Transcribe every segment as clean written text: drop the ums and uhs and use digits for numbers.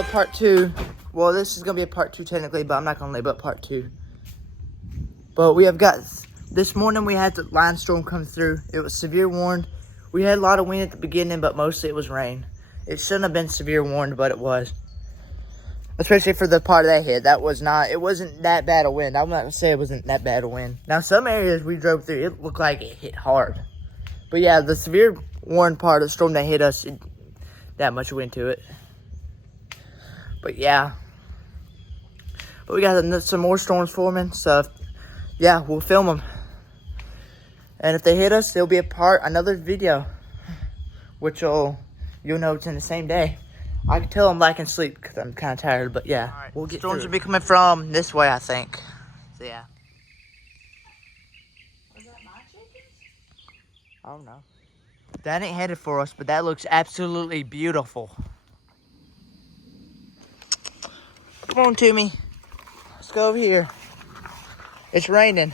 a part 2. Well, this is going to be a part 2 technically, but I'm not going to label it part 2. But we have got, this morning we had the line storm come through. It was severe warned. We had a lot of wind at the beginning, but mostly it was rain. It shouldn't have been severe warned, but it was. Especially for the part that hit. That was not, it wasn't that bad a wind. I'm not going to say it wasn't that bad a wind. Now, some areas we drove through, it looked like it hit hard. But yeah, the severe warned part of the storm that hit us, that much wind to it. But yeah. But we got some more storms forming, so yeah, we'll film them. And if they hit us, there'll be another video, which you'll know it's in the same day. I can tell I'm lacking sleep because I'm kind of tired, but yeah. Right, we'll get storms will be coming from this way, I think. So yeah. Was that my chickens? I don't know. That ain't headed for us, but that looks absolutely beautiful. Come on, Toomey. Let's go over here. It's raining.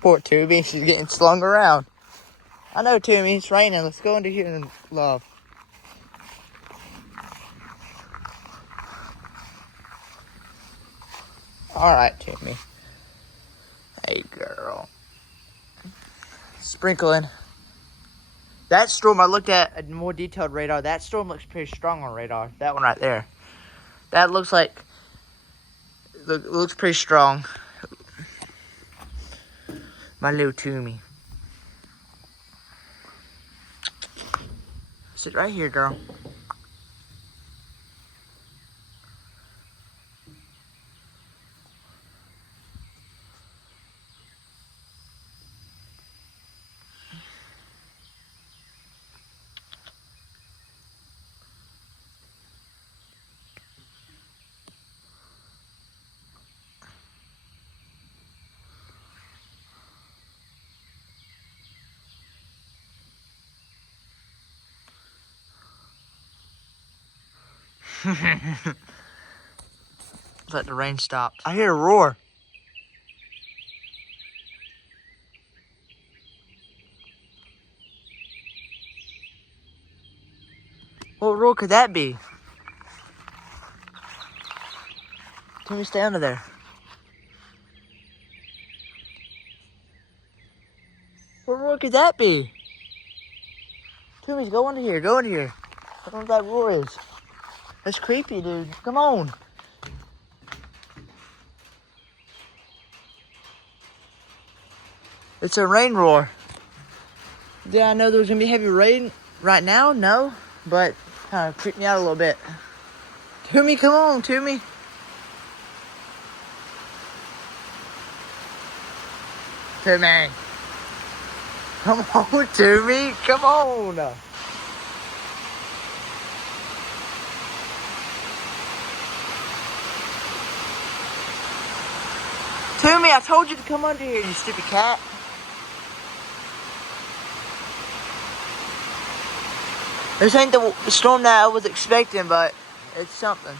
Poor Toomey, she's getting slung around. I know, Toomey, it's raining. Let's go into here and love. Alright, Toomey. Hey, girl. Sprinkling. That storm, I looked at a more detailed radar. That storm looks pretty strong on radar. That one right there. That looks like, looks pretty strong. My little Toomey. Sit right here, girl. Let the rain stop. I hear a roar. What roar could that be? Can we stay under there? What roar could that be? Toomey, go under here. Go under here. I don't know what that roar is. That's creepy, dude. Come on. It's a rain roar. Did I know there was going to be heavy rain right now? No. But kind of creeped me out a little bit. Toomey, come on, Toomey. Toomey. Come on, Toomey. Come on. Toomey, I told you to come under here, you stupid cat. This ain't the storm that I was expecting, but it's something.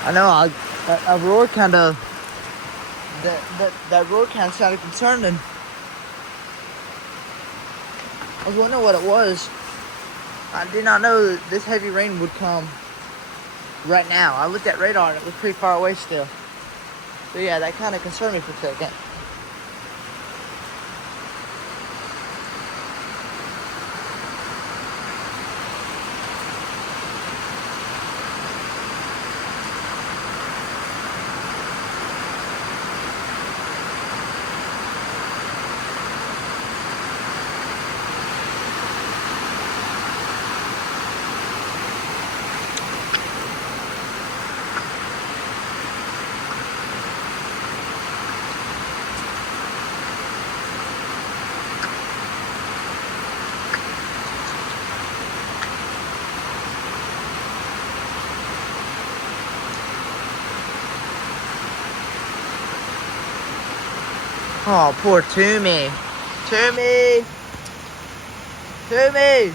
I know, a roar kind of, that roar kind of sounded concerning. I was wondering what it was. I did not know that this heavy rain would come. right now. I looked at radar and it was pretty far away still. So yeah, that kind of concerned me for a second. Oh, poor Toomey. Toomey! Toomey!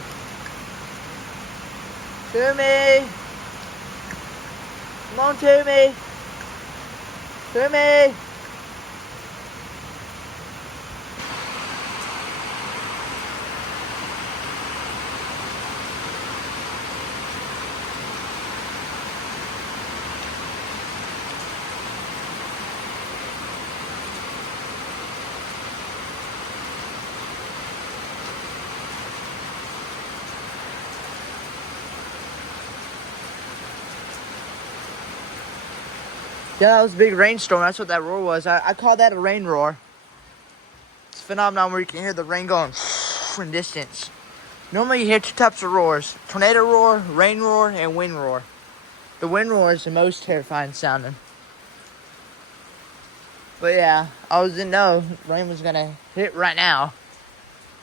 Toomey! Come on, Toomey! Toomey! Yeah, that was a big rainstorm. That's what that roar was. I call that a rain roar. It's a phenomenon where you can hear the rain going from distance. Normally you hear two types of roars. Tornado roar, rain roar, and wind roar. The wind roar is the most terrifying sounding. But yeah, I didn't know rain was going to hit right now.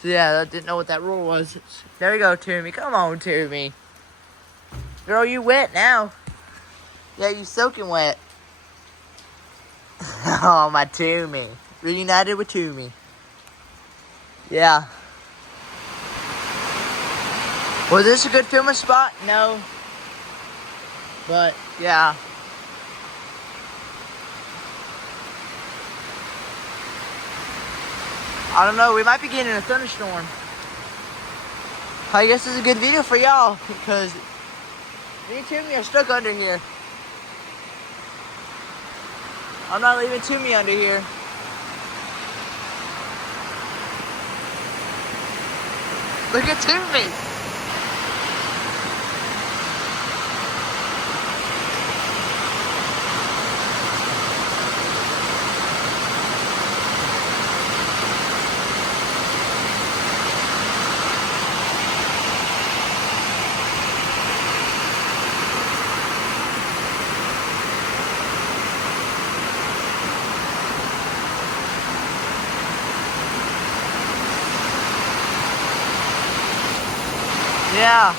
So yeah, I didn't know what that roar was. There you go, Toomey. Come on, Toomey. Girl, you wet now. Yeah, you soaking wet. Oh, my Toomey. Reunited with Toomey. Yeah. Was this a good filming spot? No. But, yeah. I don't know. We might be getting a thunderstorm. I guess it's a good video for y'all. Because me and Toomey are stuck under here. I'm not leaving Toomey under here. Look at Toomey. Yeah.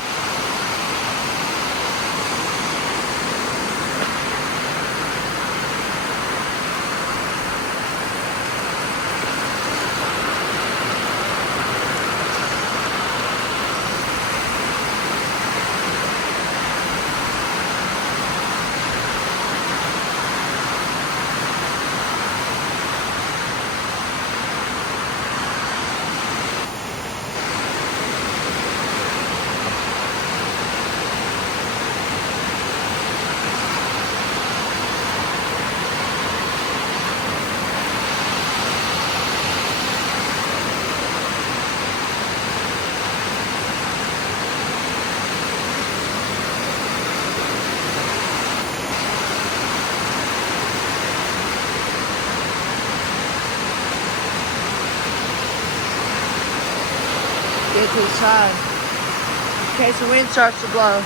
Get to the side. In case the wind starts to blow.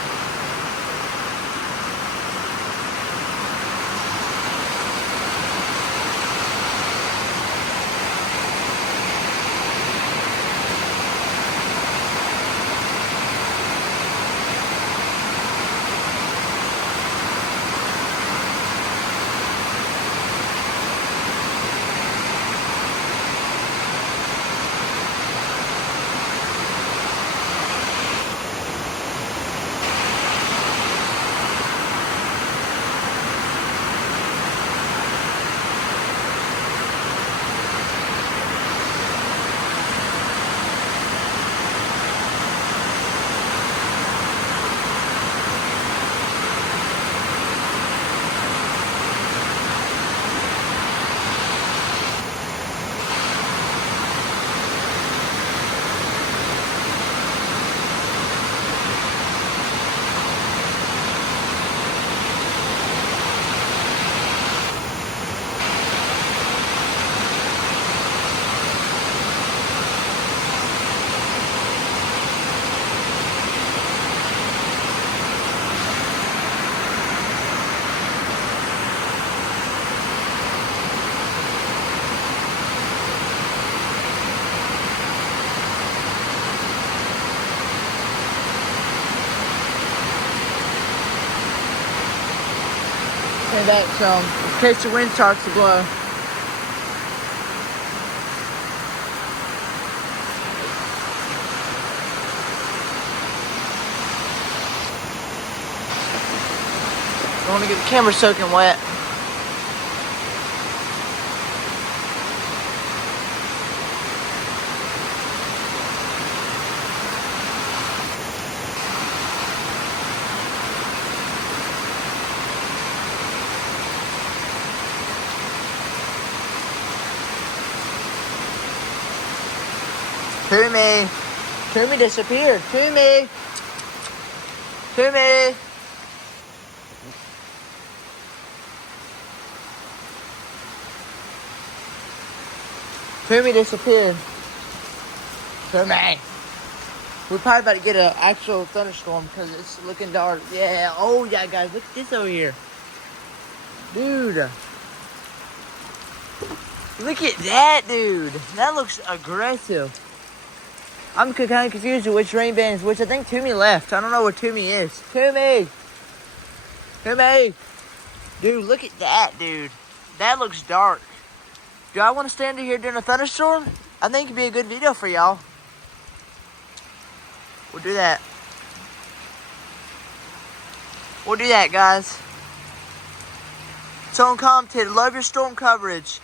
me back some in case the wind starts to blow. Don't want to get the camera soaking wet. Toomey disappeared. Toomey. Toomey disappeared. Toomey. We're probably about to get an actual thunderstorm because it's looking dark. Yeah. Oh yeah, guys, look at this over here, dude. Look at that, dude. That looks aggressive. I'm kind of confused with which rain band is which. I think Toomey left. I don't know where Toomey is. Toomey! Dude, look at that, dude. That looks dark. Do I want to stand here during a thunderstorm? I think it'd be a good video for y'all. We'll do that. Guys. Someone commented, love your storm coverage.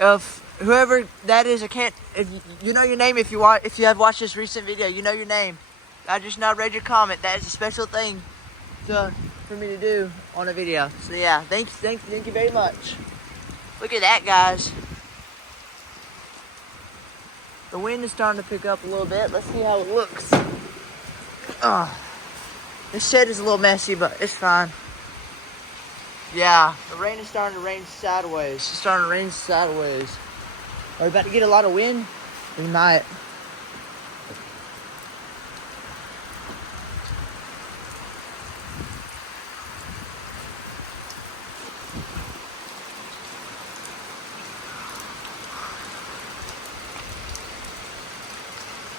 If whoever that is, if you know your name, if you have watched this recent video, you know your name. I just now read your comment. That is a special thing for me to do on a video. So yeah, thank you very much. Look at that, guys. The wind is starting to pick up a little bit. Let's see how it looks. This shed is a little messy, but it's fine. Yeah, the rain is starting to rain sideways. It's starting to rain sideways. Are we about to get a lot of wind? We might.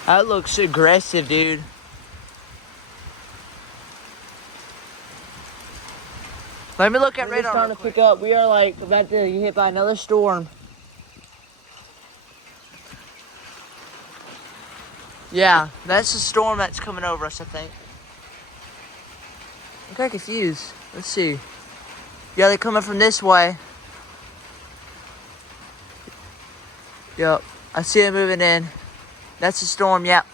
That looks aggressive, dude. Let me look at radar. It's starting to pick up. We are like about to get hit by another storm. Yeah, that's the storm that's coming over us, I think. I'm kind of confused. Let's see. Yeah, they're coming from this way. Yep, I see it moving in. That's the storm, yep.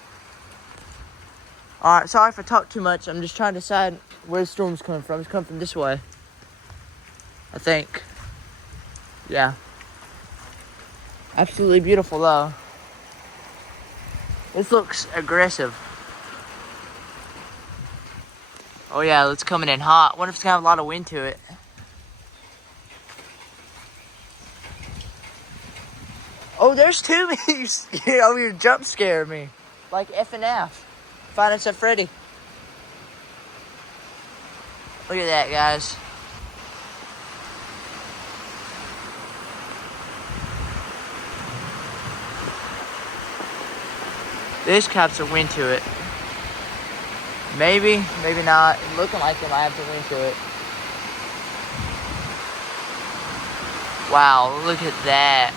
Alright, sorry if I talk too much. I'm just trying to decide where the storm's coming from. It's coming from this way, I think. Yeah. Absolutely beautiful, though. This looks aggressive. Oh, yeah, it's coming in hot. What if it's going to have a lot of wind to it? Oh, there's Toomey's. You know, you jump scared me. Like F and F. Five Nights at Freddy. Look at that, guys. This caps a wind to it. Maybe, maybe not. It's looking like it might have some wind to it. Wow, look at that.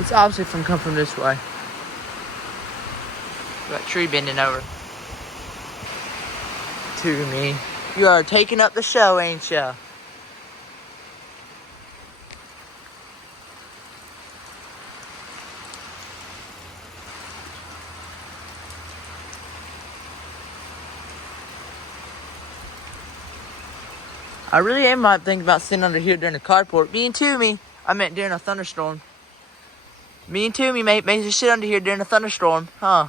It's obviously come from this way. Got a tree bending over. To me. You are taking up the show, ain't ya? I really am thinking about sitting under here during the carport. Me and Toomey, I meant during a thunderstorm. Me and Toomey may just sit under here during a thunderstorm, huh?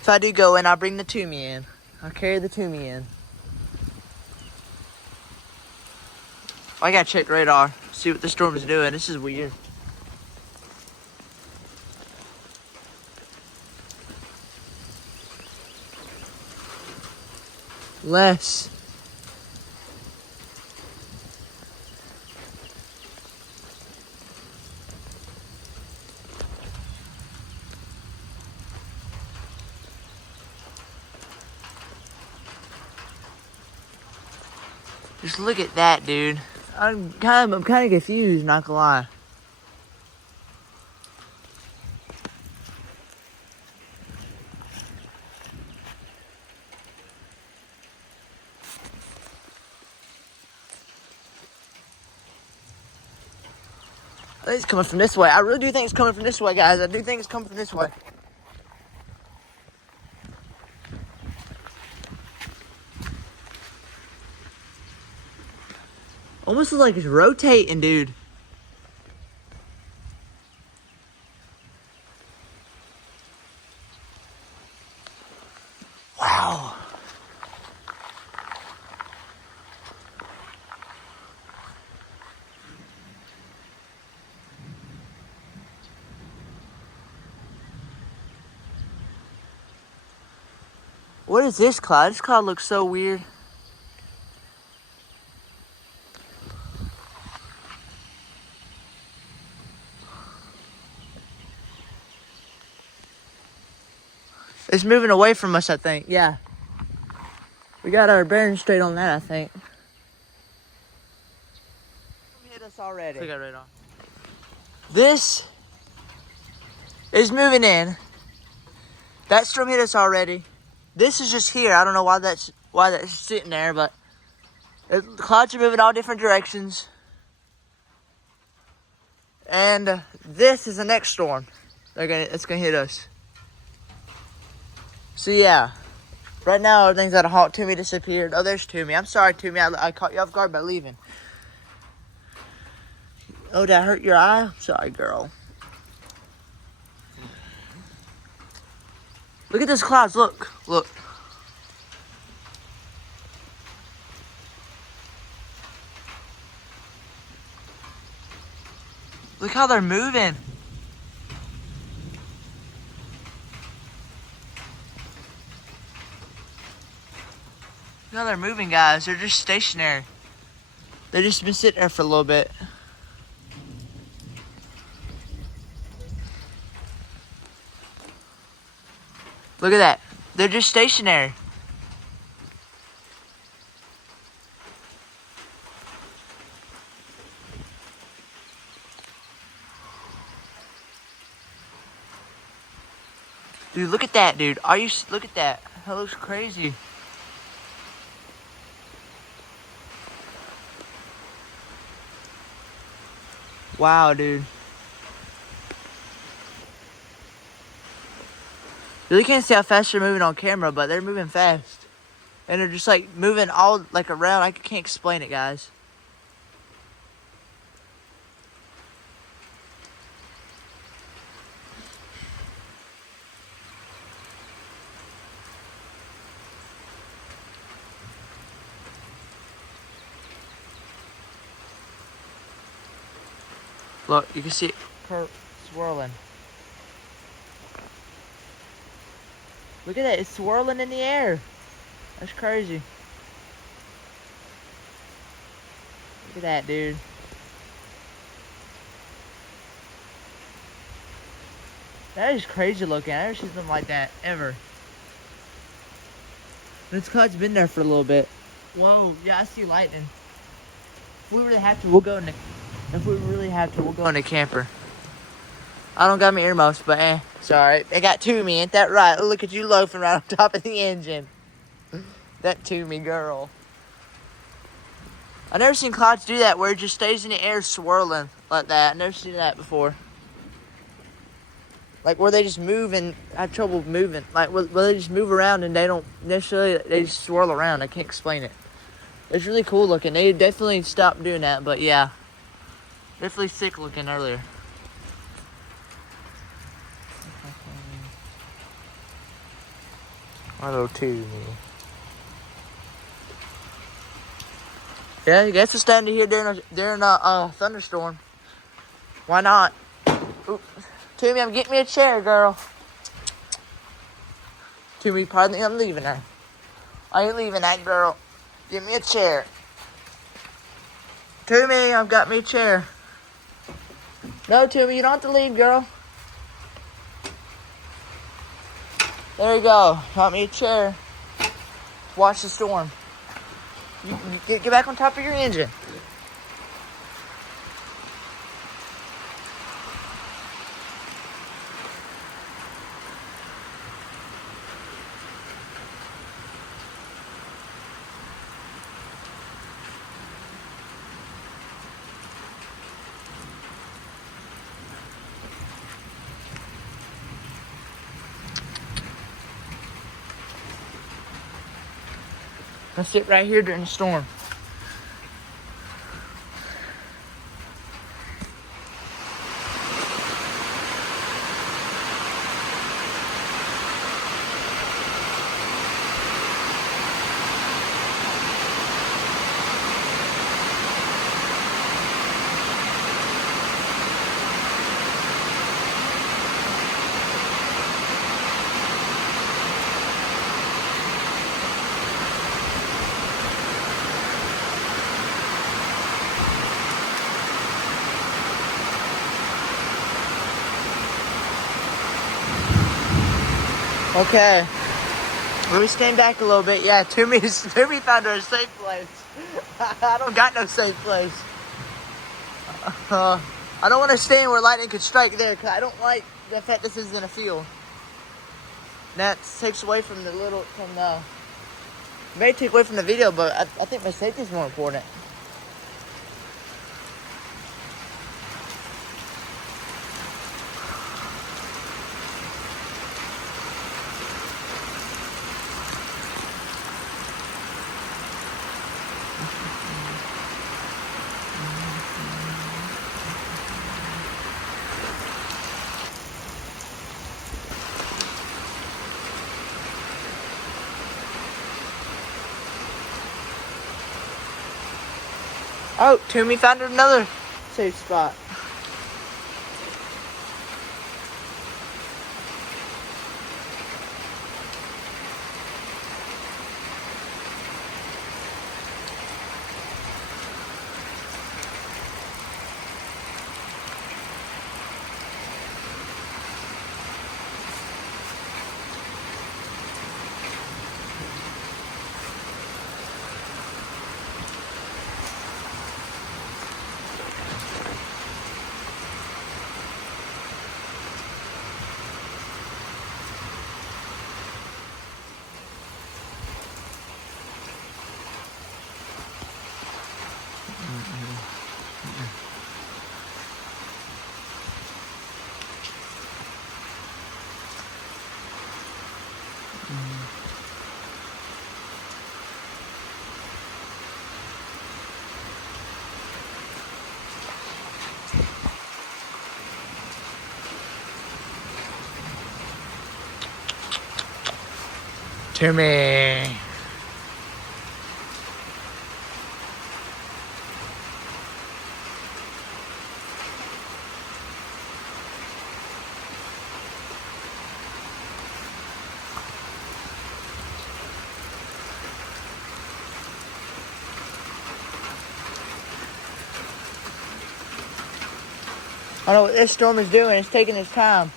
If I do go in, I'll bring the Toomey in. I'll carry the Toomey in. I gotta check the radar, see what the storm is doing. This is weird. Just look at that, dude. I'm kind of confused, not gonna lie. I think it's coming from this way. I really do think it's coming from this way, guys. I do think it's coming from this way. Almost looks like it's rotating, dude. Wow. What is this cloud? This cloud looks so weird. It's moving away from us, I think. Yeah. We got our bearings straight on that, I think. Hit us already. We got right on. This is moving in. That storm hit us already. This is just here. I don't know why that's sitting there, but the clouds are moving all different directions. And this is the next storm. It's gonna hit us. So yeah, right now everything's at a halt. Toomey disappeared. Oh, there's Toomey. I'm sorry, Toomey. I caught you off guard by leaving. Oh, did I hurt your eye? I'm sorry, girl. Look at those clouds. Look. Look. Look how they're moving. Look how they're moving, guys. They're just stationary. They've just been sitting there for a little bit. Look at that. They're just stationary. Dude, look at that, dude. Look at that. That looks crazy. Wow, dude. You really can't see how fast they're moving on camera, but they're moving fast. And they're just like moving all like around. I can't explain it, guys. Look, you can see it swirling. Look at that, it's swirling in the air. That's crazy. Look at that, dude. That is crazy looking. I never seen something like that, ever. This cloud's been there for a little bit. Whoa, yeah, I see lightning. If we really have to, we'll go in the... If we really have to, we'll go in the camper. I don't got my earmuffs, but it's alright. They got Toomey, ain't that right? Look at you loafing right on top of the engine. That Toomey girl. I never seen clouds do that where it just stays in the air swirling like that. I never seen that before. Like where they just move and have trouble moving. Like where they just move around and they don't necessarily, they just swirl around. I can't explain it. It's really cool looking. They definitely stopped doing that, but yeah. Definitely sick looking earlier. My little Toomey. Yeah, I guess we're standing here during a thunderstorm. Why not? Oops. Toomey, I'm getting me a chair, girl. Toomey, pardon me, I'm leaving her. I ain't leaving that girl. Give me a chair. Toomey, I've got me a chair. No, Toomey, you don't have to leave, girl. There you go. Got me a chair. Watch the storm. Get back on top of your engine. Let's sit right here during the storm. Okay. Let me stand back a little bit. Yeah, Toomey found her a safe place. I don't got no safe place. I don't want to stand where lightning could strike there because I don't like the fact this is in a field. That takes away from may take away from the video, but I think my safety is more important. Oh, Toomey found another safe spot. Toomey. I don't know what this storm is doing. It's taking its time.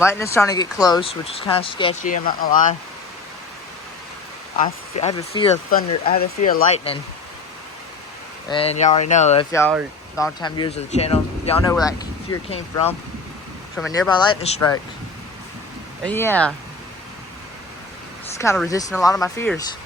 Lightning's trying to get close, which is kind of sketchy, I'm not gonna lie. I have a fear of thunder. I have a fear of lightning. And y'all already know, if y'all are long-time viewers of the channel, y'all know where that fear came from. From a nearby lightning strike. And yeah, it's kind of resisting a lot of my fears.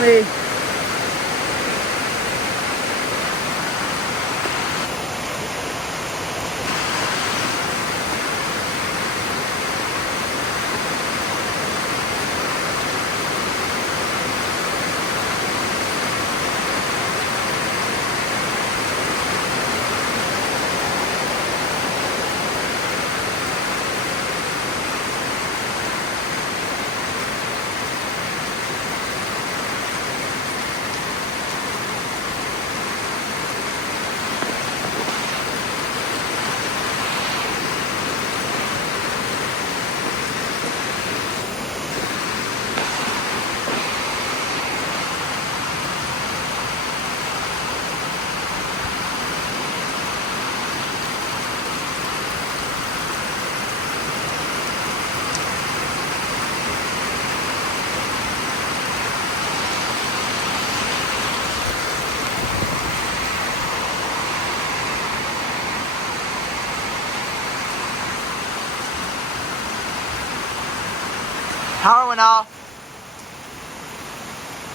me. Power went off.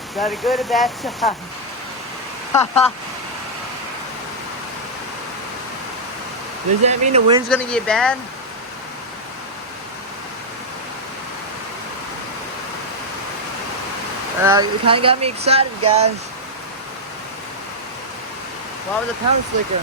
Is that a good or bad sign? Does that mean the wind's gonna get bad? It kind of got me excited, guys. Why was the power flicker?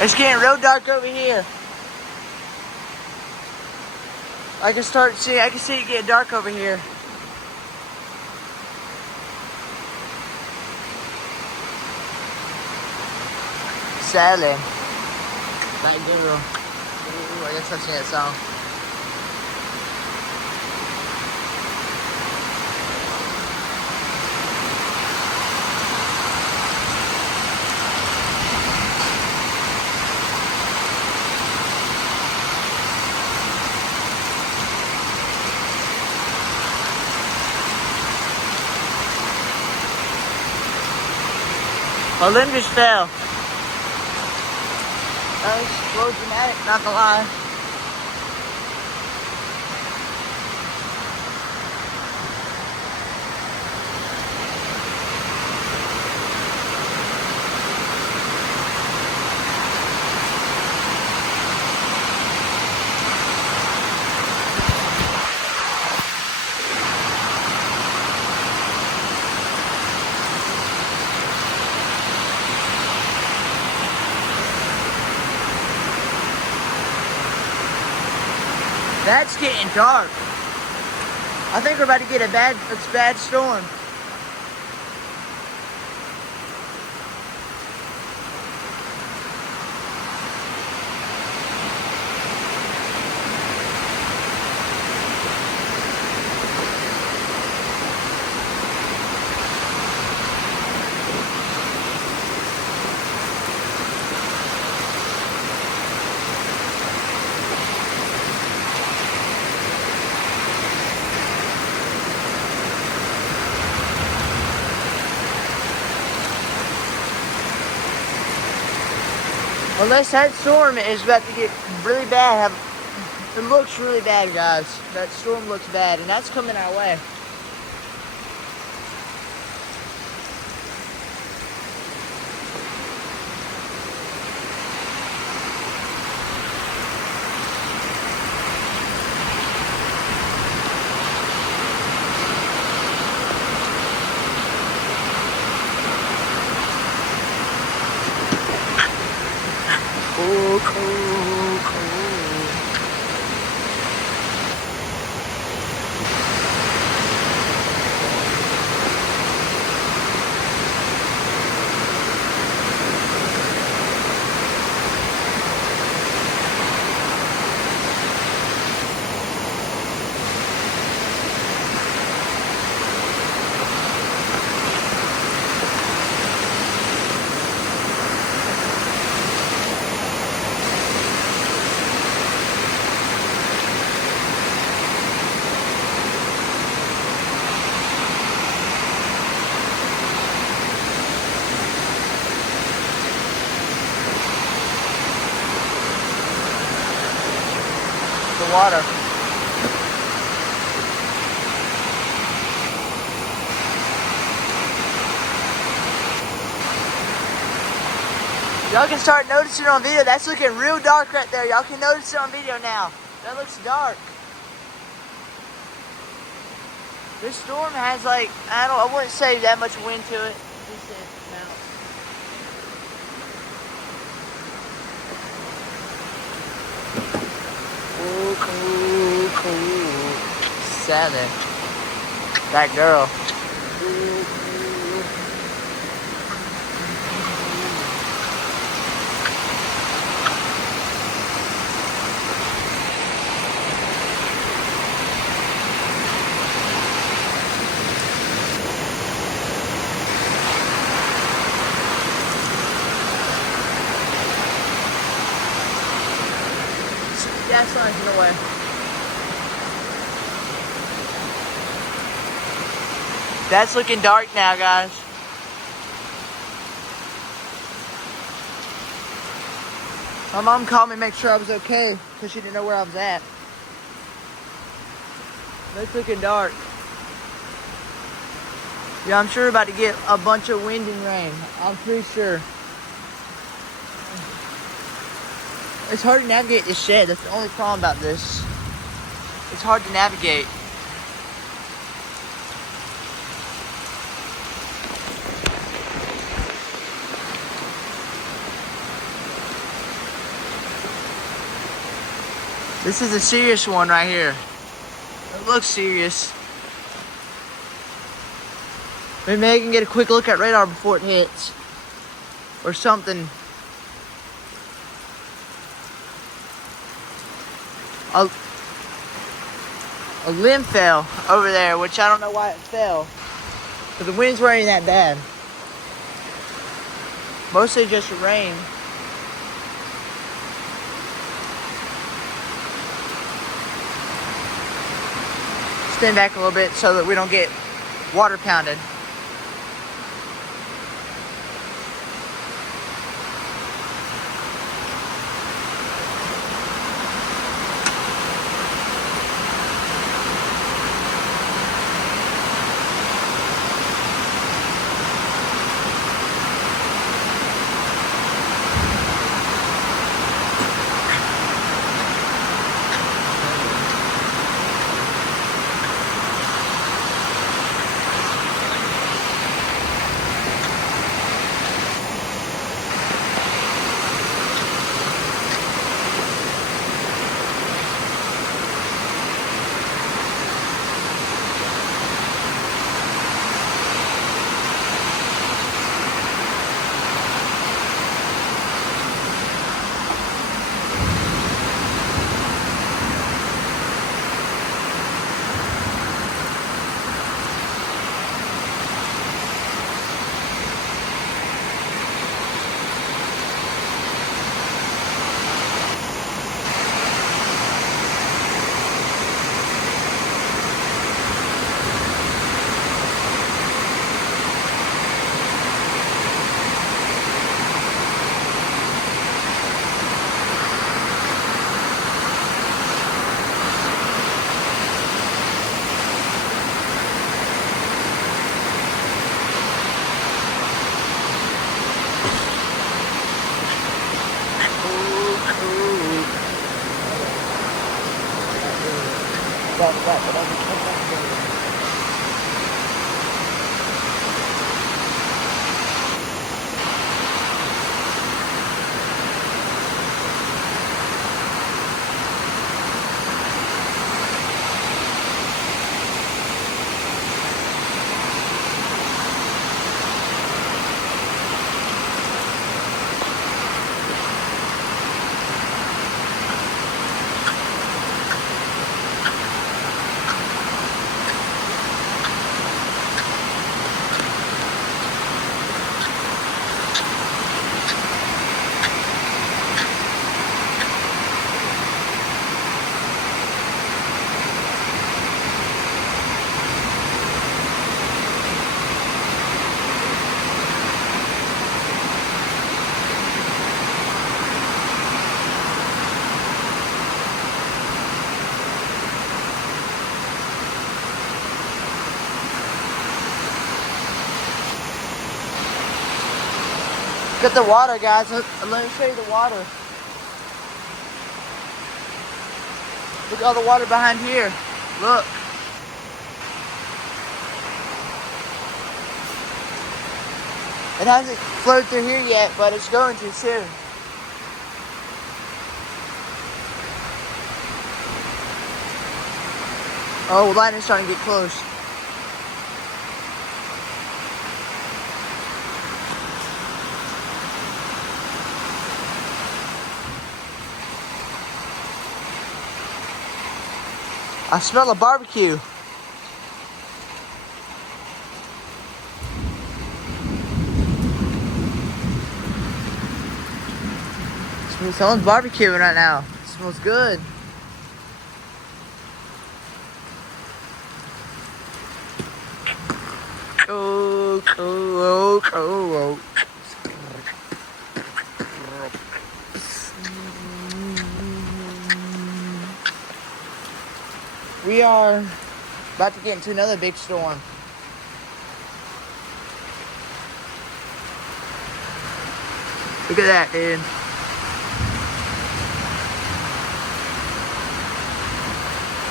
It's getting real dark over here. I can see it getting dark over here. Sadly. That girl. Ooh, I guess I've seen that song. My limb just fell. That was slow dramatic, not gonna lie. That's getting dark. I think we're about to get a bad storm. Unless that storm is about to get really bad. It looks really bad, guys. That storm looks bad, and that's coming our way. Cool, cool, cool. The water. Y'all can start noticing it on video. That's looking real dark right there. Y'all can notice it on video now. That looks dark. This storm has like, I wouldn't say that much wind to it. Decent amount. Cool, cool, cool. 7. That girl. Cool, cool. Gas line's in the way. That's looking dark now, guys. My mom called me to make sure I was okay because she didn't know where I was at. It's looking dark. Yeah, I'm sure about to get a bunch of wind and rain. I'm pretty sure. It's hard to navigate this shed. That's the only problem about this. It's hard to navigate. This is a serious one right here. It looks serious. Maybe I can get a quick look at radar before it hits. Or something. A limb fell over there, which I don't know why it fell. But the winds weren't even that bad. Mostly just rain. Stand back a little bit so that we don't get water pounded. Look at the water, guys. Let me show you the water. Look at all the water behind here. Look. It hasn't flowed through here yet, but it's going to soon. Oh, lightning's starting to get close. I smell a barbecue. Someone's barbecuing right now. It smells good. Oh, oh, oh, oh, oh. We are about to get into another big storm. Look at that, dude.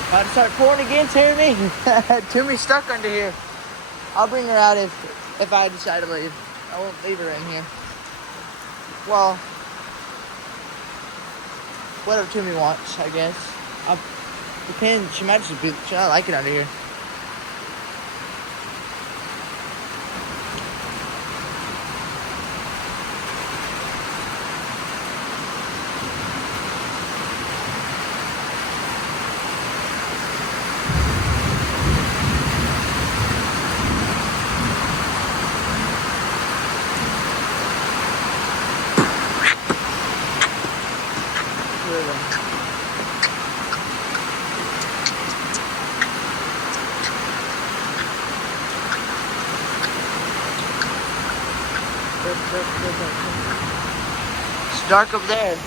About to start pouring again, Tierney. Tierney's stuck under here. I'll bring her out if I decide to leave. I won't leave her in here. Well, whatever Tierney wants, I guess. Depends. She might not like it under here. It's dark up there.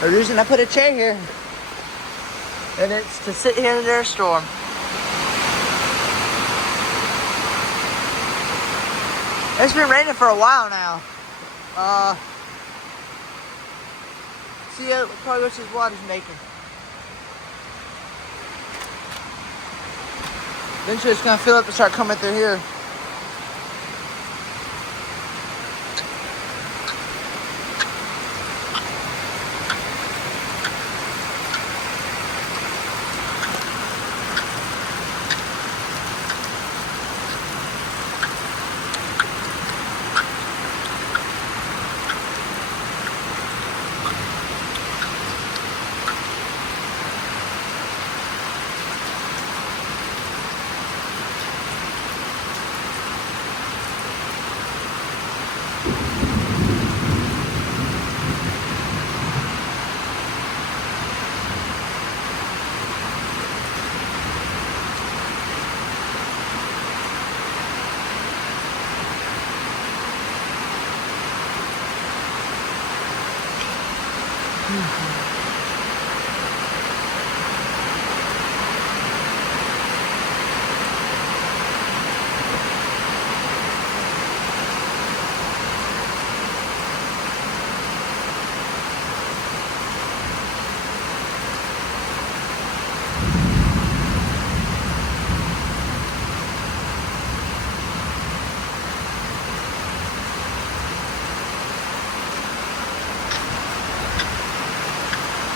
The reason I put a chair here, and it's to sit here in their storm. It's been raining for a while now. See probably what this water's making. Eventually it's gonna fill up and start coming through here.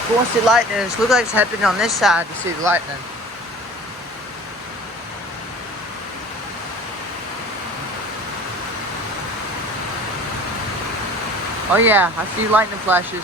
If you want to see lightning, it looks like it's happening on this side to see the lightning. Oh yeah, I see lightning flashes.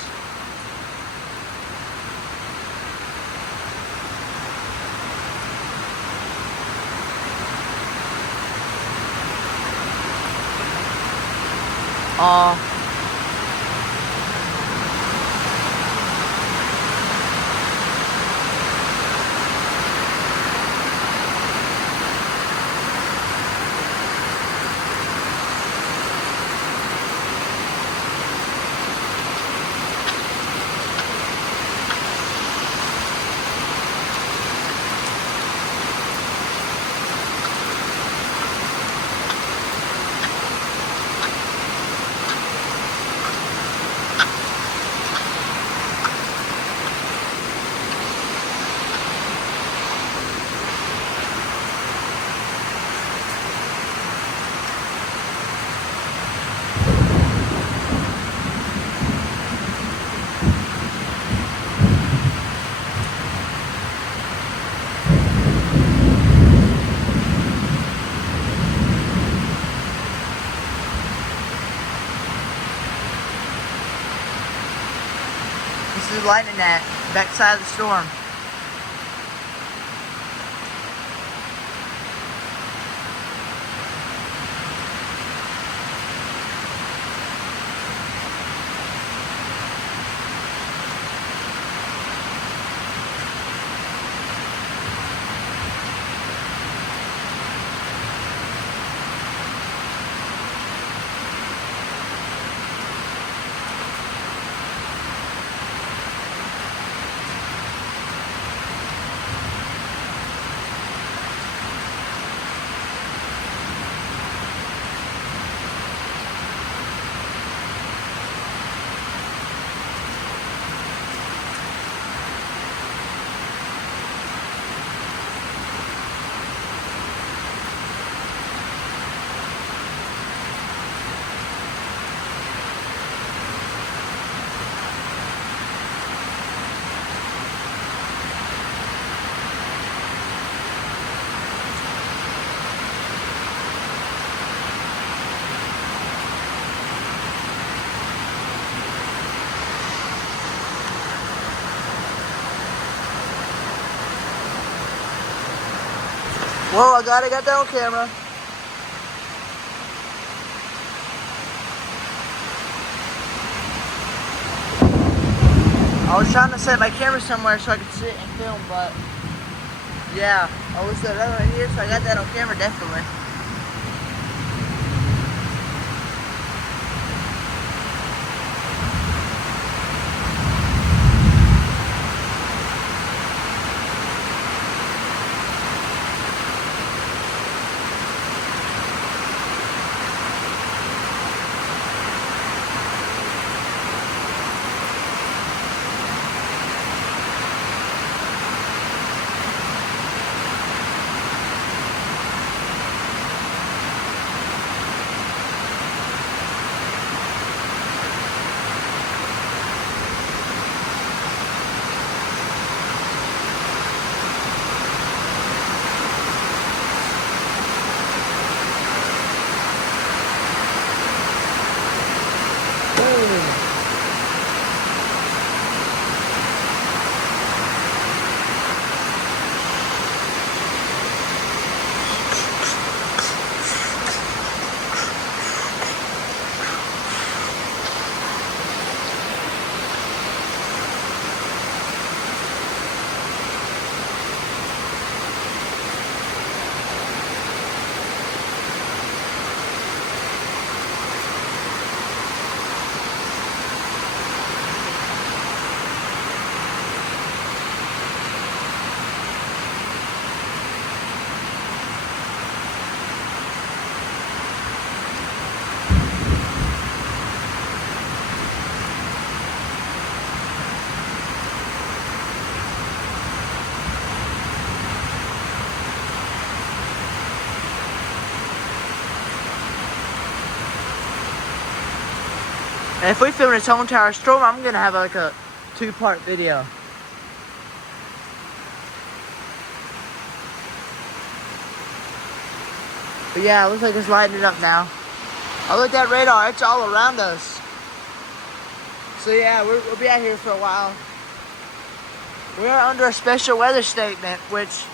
This is lightning at backside of the storm. Whoa, I got that on camera. I was trying to set my camera somewhere so I could sit and film, but yeah, I was right here, so I got that on camera, definitely. And if we film this whole entire storm, I'm gonna have like a 2-part video. But yeah, it looks like it's lightening up now. I looked at radar, it's all around us. So yeah, we'll be out here for a while. We are under a special weather statement, which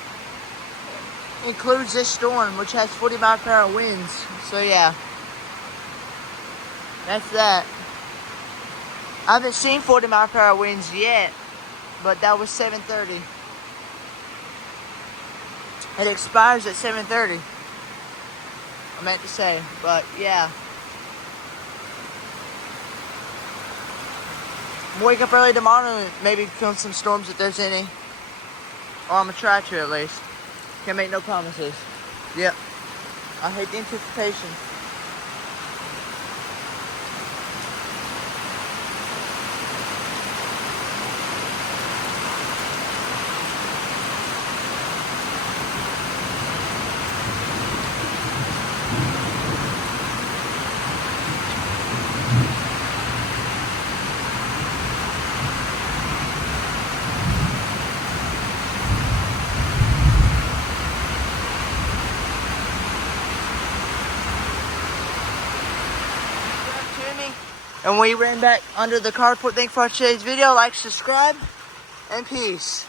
includes this storm, which has 40-mile-per-hour winds. So yeah, that's that. I haven't seen 40-mile-per-hour winds yet, but that was 7:30. It expires at 7:30. I meant to say, but yeah. I'm wake up early tomorrow and maybe film some storms if there's any. Or I'm gonna try to at least. Can't make no promises. Yep. I hate the anticipation. And we ran back under the carport. Thank you for watching today's video. Like, subscribe, and peace.